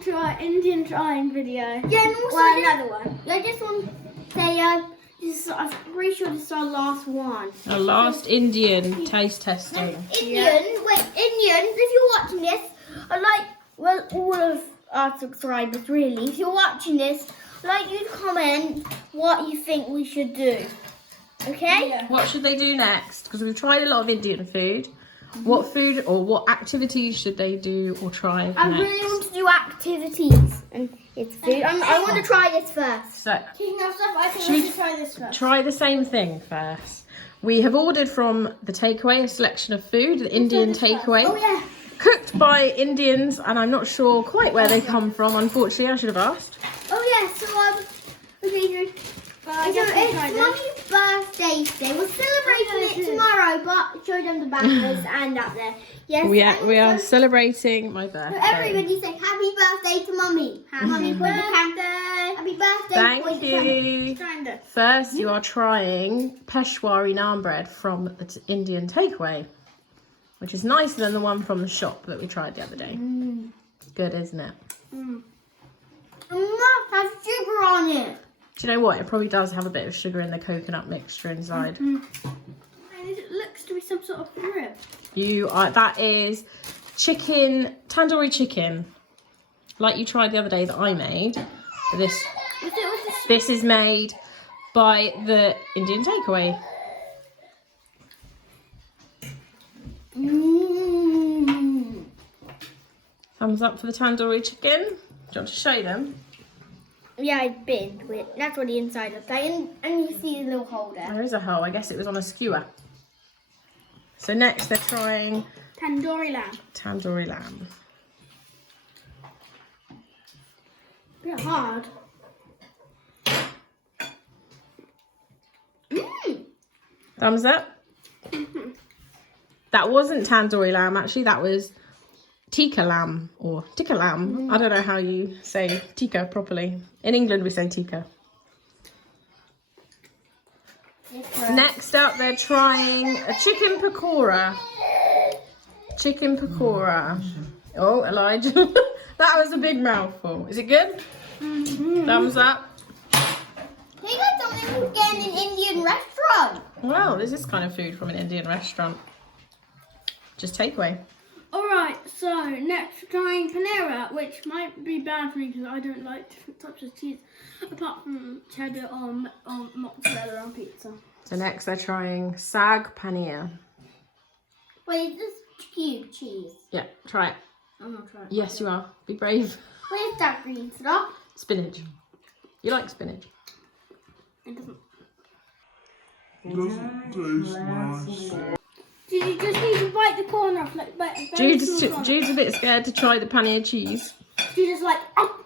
welcome to our Indian trying video. Yeah, and also another one. I just want to say, I'm pretty sure this is our last one. Our last Indian taste testing. Indians, if you're watching this, all of our subscribers really, if you're watching this, I'd like you to comment what you think we should do. Okay? Yeah. What should they do next? Because we've tried a lot of Indian food. What food or what activities should they do or try I next? really want to do activities and it's food. I want to try this first. So, Speaking of stuff, I think Should we we should try this first. try the same thing first. We have ordered from the takeaway a selection of food, the Indian takeaway. Oh yeah. Cooked by Indians, and I'm not sure quite where they come from, unfortunately. I should have asked. Oh yeah, so okay, I so guess we'll try it's this. Mommy's birthday today. We're celebrating it tomorrow, but show them the banners and up there. Yes. We are so celebrating my birthday. everybody say happy birthday to Mummy. Happy birthday. Happy birthday. Thank you. Kinda. First, you are trying Peshwari naan bread from the Indian takeaway, which is nicer than the one from the shop that we tried the other day. Good, isn't it? Has sugar on it. Do you know what? It probably does have a bit of sugar in the coconut mixture inside. And it looks to be some sort of rib. That is chicken, tandoori chicken, like you tried the other day that I made. This is made by the Indian takeaway. Thumbs up for the tandoori chicken. Do you want to show them? Yeah, I've been with. That's what the inside looks like, and you see the little hole there. There is a hole. I guess it was on a skewer. So next they're trying Tandoori lamb. tandoori lamb. Bit hard. Thumbs up. That wasn't tandoori lamb, actually. That was tikka lamb or tikka lamb. I don't know how you say tikka properly. In England, we say tikka. Next up, they're trying a chicken pakora. Chicken pakora. Oh, Elijah. That was a big mouthful. Is it good? Thumbs up. He got something we get in an Indian restaurant. Wow, this is kind of food from an Indian restaurant. Just takeaway. Alright, so next we're trying panera, which might be bad for me because I don't like different types of cheese apart from cheddar or mozzarella on pizza. So next they're trying sag paneer. Wait, is this cube cheese? Yeah, try it. I'm not trying. Yes, you are. Be brave. Where's that green stuff? Spinach. You like spinach? It doesn't. Doesn't taste nice. You just need to bite the corner off, like bite a very Jude's small corner. a bit scared to try the paneer cheese. You just like, oh.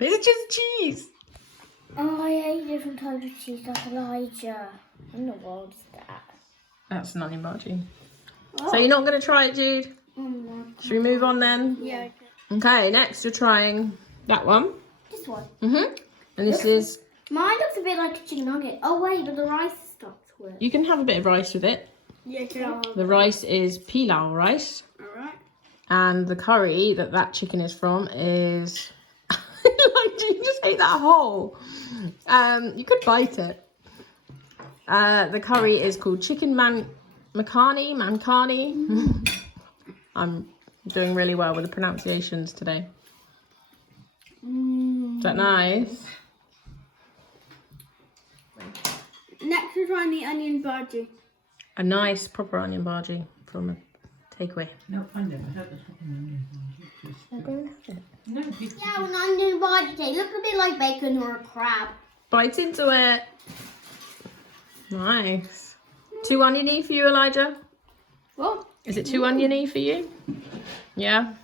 It's just cheese. Oh, I hate different types of cheese like Elijah. In the world is that? That's an onion bhaji. Oh. So you're not going to try it, Jude? Should we move on then? Yeah. Okay, next you're trying that one. This one. And this is, Mine looks a bit like a chicken nugget. Oh wait, but the rice is stopped with. you can have a bit of rice with it. Yeah, The rice is pilau rice. Alright. And the curry that chicken is from is... like, you just ate that whole. You could bite it. The curry is called chicken makhani. I'm doing really well with the pronunciations today. Is that nice? Next we're trying the onion bhaji. A nice proper onion bhaji from a takeaway. No, I never had a onion bhaji. No, Yeah, an onion bhaji. They look a bit like bacon or a crab. Bite into it. Nice. Too oniony for you, Elijah? What? Is it too oniony for you? Yeah.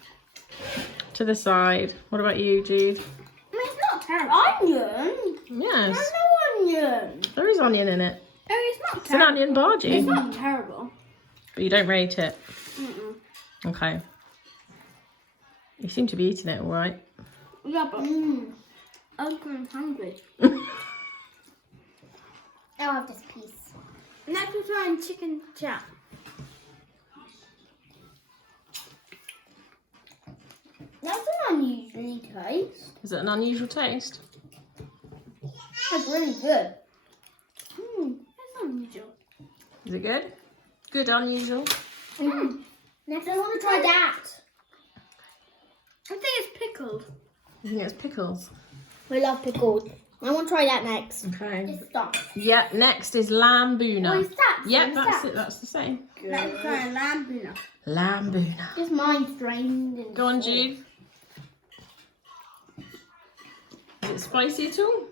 To the side. What about you, Jude? I mean, it's not terrible. Onion? Yes. There's no onion. There is onion in it. Oh, it's not It's an terrible. onion bhaji. It's not terrible. But you don't rate it. Mm-mm. Okay. You seem to be eating it all right. Yeah, but I'm hungry. I'll have this piece. Next we're trying chicken chap. Any taste? Is it an unusual taste? That's really good. It's unusual. Is it good? Good, unusual. Next, I want to try that. I think it's pickled. You think it's pickles? We love pickles. I want to try that next. Okay. Just stop. Yeah, next is lamb boona. What is that? Yeah, What is that's that? it. That's the same. Let's try a lamb boona. Lamb boona. Just mine drained. In Go on, sauce. Jude. Is it spicy at all?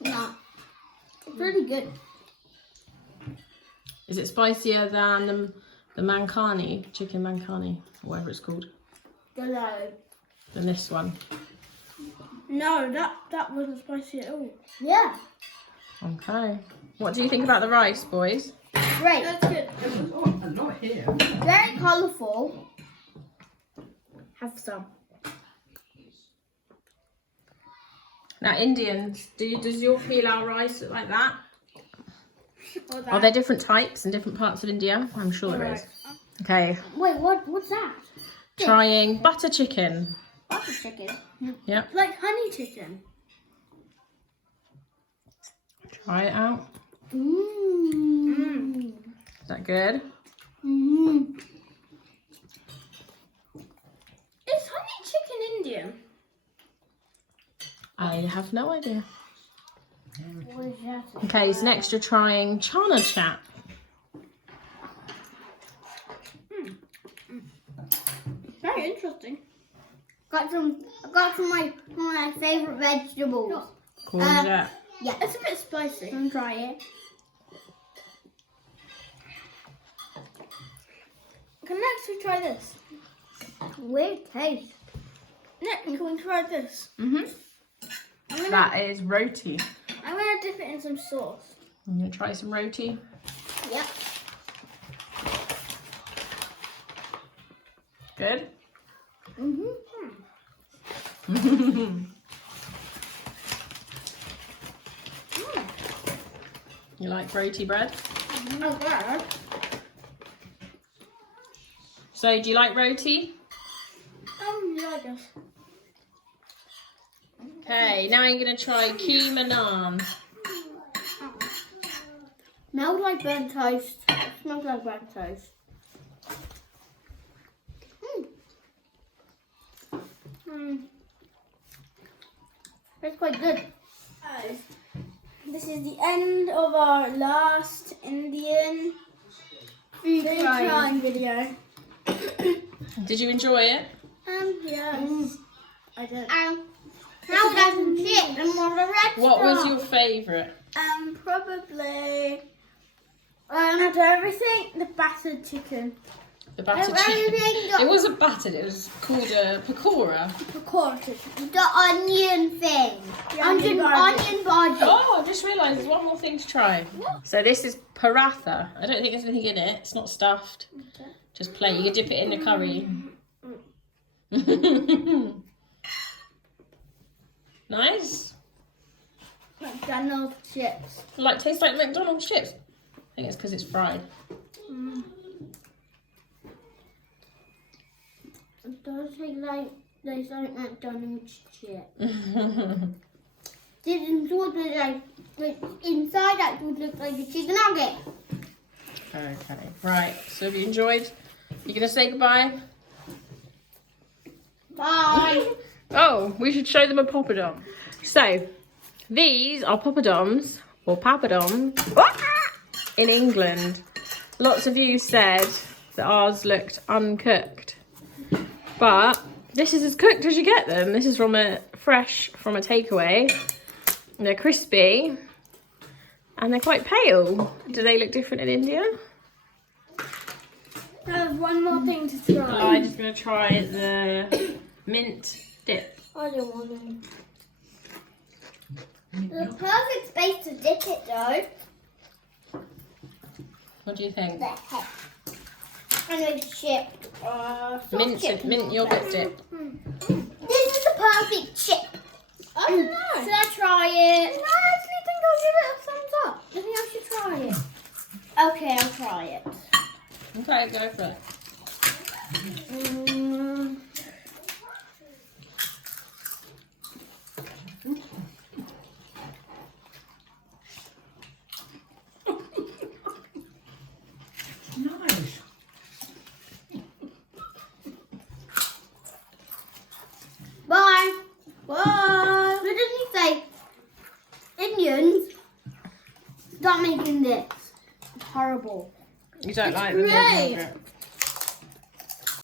No. It's really good. Is it spicier than the mankani, chicken mankani, or whatever it's called, Hello. than this one? No, that wasn't spicy at all. Yeah. Okay. What do you think about the rice, boys? Great. That's good. Not here. Very colourful. Have some. Now, Indians, does your pilau rice look like that? Or that. Are there different types in different parts of India? I'm sure there is. Okay. Wait, what's that? Trying butter chicken. Butter chicken. Yep. Like honey chicken. Try it out. Mmm. Is that good? Mmm. Is honey chicken Indian? I have no idea. What is that? Okay, so next you're trying chana chat. Very interesting. I got some of my favourite vegetables. Courgette. Yeah. It's a bit spicy. Come try it. Can next we try this? Weird taste. Next, can we try this? Mhm. That is roti. I'm gonna dip it in some sauce. I'm gonna try some roti. Yep. Good. Mhm. You like roti bread? Oh, yeah. So, do you like roti? Yeah, I guess. Okay, now I'm gonna try Keema Naan. Smells like burnt toast. Smells like burnt toast. It's quite good. This is the end of our last Indian food trying video. Did you enjoy it? Yes. I did. Now we got some chips and more of the restaurant. What was your favourite? Probably out of everything, the battered chicken. The battered chicken. It wasn't battered, it was called a pakora. Pakora chicken. The onion thing. Yeah, onion bhaji. Oh, I just realised there's one more thing to try. So this is paratha. I don't think there's anything in it. It's not stuffed. Okay. Just plain. You can dip it in the curry. Nice. McDonald's chips. Like tastes like McDonald's chips. I think it's because it's fried. It does taste like they like McDonald's chips. Didn't sort of like inside that would look like a chicken nugget. Okay. Right. So have you enjoyed? You gonna say goodbye? Bye. Oh, we should show them a papadom. So, these are papadoms, or papadoms, in England. Lots of you said that ours looked uncooked. But this is as cooked as you get them. This is fresh from a takeaway. They're crispy. And they're quite pale. Do they look different in India? I have one more thing to try. I'm just going to try the mint dip. I don't want them. The perfect space to dip it though. What do you think? The heck. And a chip. Mint yogurt dip. This is the perfect chip. I don't know. Should I try it? No, I actually think I'll give it a thumbs up. I think I should try it. Okay, I'll try it. Okay, go for it. onions, stop making this. It's horrible. You don't like Great. them, do you, Margaret?